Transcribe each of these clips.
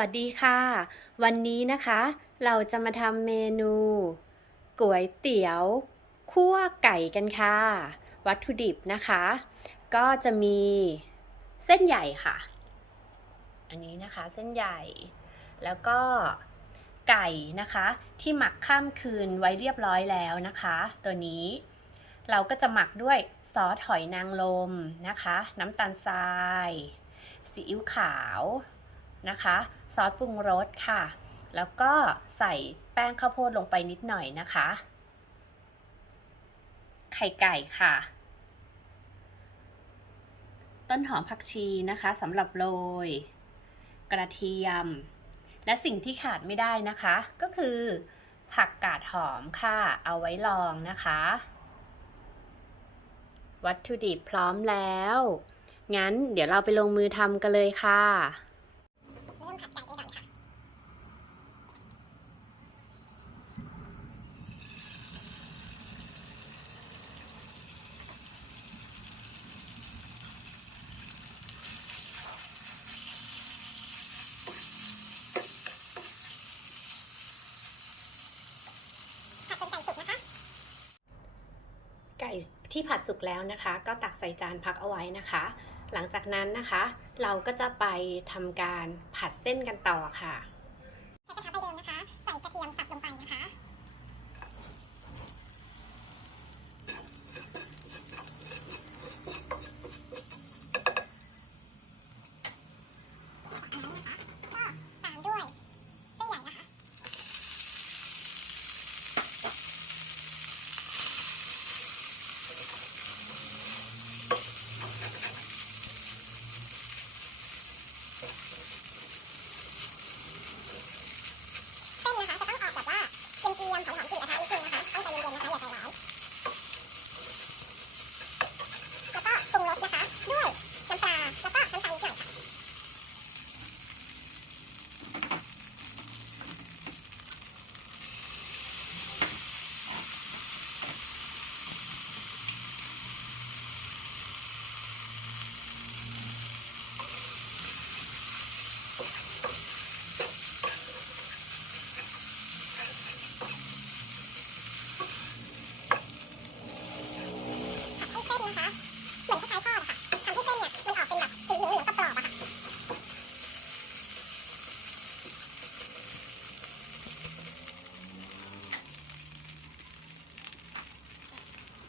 วัสดีค่ะ วันนี้นะคะ เราจะมาทำเมนูก๋วยเตี๋ยวคั่วไก่กันค่ะ วัตถุดิบนะคะ ก็จะมีเส้นใหญ่ค่ะ อันนี้นะคะเส้นใหญ่ แล้วก็ไก่นะคะ ที่หมักข้ามคืนไว้เรียบร้อยแล้วนะคะ ตัวนี้เราก็จะหมักด้วยซอสหอยนางรมนะคะ น้ำตาลทรายซีอิ๊วขาว นะคะ ซอสปรุงรสค่ะ แล้วก็ใส่แป้งข้าวโพดลงไปนิดหน่อยนะคะ ไข่ไก่ค่ะ ต้นหอมผักชีนะคะสำหรับโรย กระเทียม และสิ่งที่ขาดไม่ได้นะคะ ก็คือผักกาดหอมค่ะ เอาไว้ลองนะคะ วัตถุดิบพร้อมแล้ว งั้นเดี๋ยวเราไปลงมือทำกันเลยค่ะ เริ่มผัดไก่กันก่อนค่ะผัดจนไก่สุกนะคะไก่ที่ผัดสุกแล้วนะคะ ก็ตักใส่จานพักเอาไว้นะคะ หลังจากนั้นนะคะ เราก็จะไปทำการผัดเส้นกันต่อค่ะ ใช้กระทะใบเดิมนะคะ ใส่กระเทียมสับลงไปนะคะ จากนั้นนะคะ ก็ตามด้วยเส้นใหญ่นะคะ เส้นนะคะจะต้องออกแบบว่าเกรียมๆหอมๆกลิ่นกระทะนิดนึงนะคะ ต้องใจเย็นๆนะคะอย่าใจร้อนแล้วก็ปรุงรสนะคะ ด้วยน้ำปลาแล้วก็น้ำตาลนิดหน่อยค่ะ ผัดให้เส้นนะคะ เหมือนคล้ายๆทอดอะค่ะทำให้เส้นเนี่ยมันออกเป็นแบบสีเหลืองๆกรอบๆอะค่ะ เดี๋ย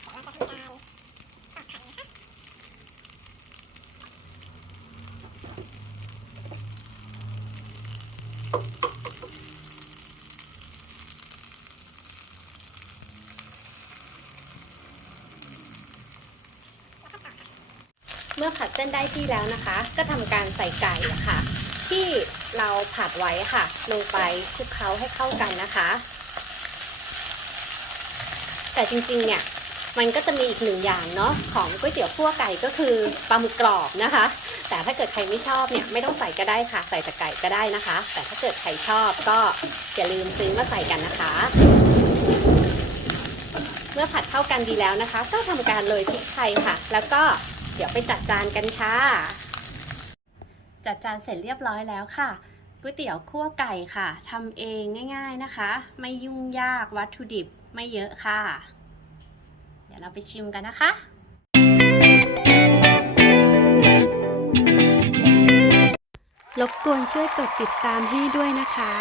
วเราจะทำการตอกไข่นะคะ แล้วก็ตอกค่ะ เมื่อผัดเส้นได้ที่แล้วนะคะ ก็ทำการใส่ไก่ะค่ะที่เราผัดไว้ค่ะ ลงไปคลุกเคล้าให้เข้ากันนะคะ แต่จริงๆเนี่ย มันก็จะมีอีกหนึ่งอย่างเนาะของก๋วยเตี๋ยวคั่วไก่ก็คือปลาหมึกกรอบนะคะ แต่ถ้าเกิดใครไม่ชอบเนี่ยไม่ต้องใส่ก็ได้ค่ะ ใส่แต่ไก่ก็ได้นะคะ แต่ถ้าเกิดใครชอบก็อย่าลืมซื้อมาใส่กันนะคะ เมื่อผัดเข้ากันดีแล้วนะคะ ก็ทำการโรยพริกไทยค่ะ แล้วก็เดี๋ยวไปจัดจานกันค่ะ จัดจานเสร็จเรียบร้อยแล้วค่ะก๋วยเตี๋ยวคั่วไก่ค่ะทำเองง่าย ๆนะคะ ไม่ยุ่งยากวัตถุดิบไม่เยอะค่ะ ดี๋ยวเราไปชิมกันนะคะรบกวนช่วยกดติดตามให้ด้วยนะคะ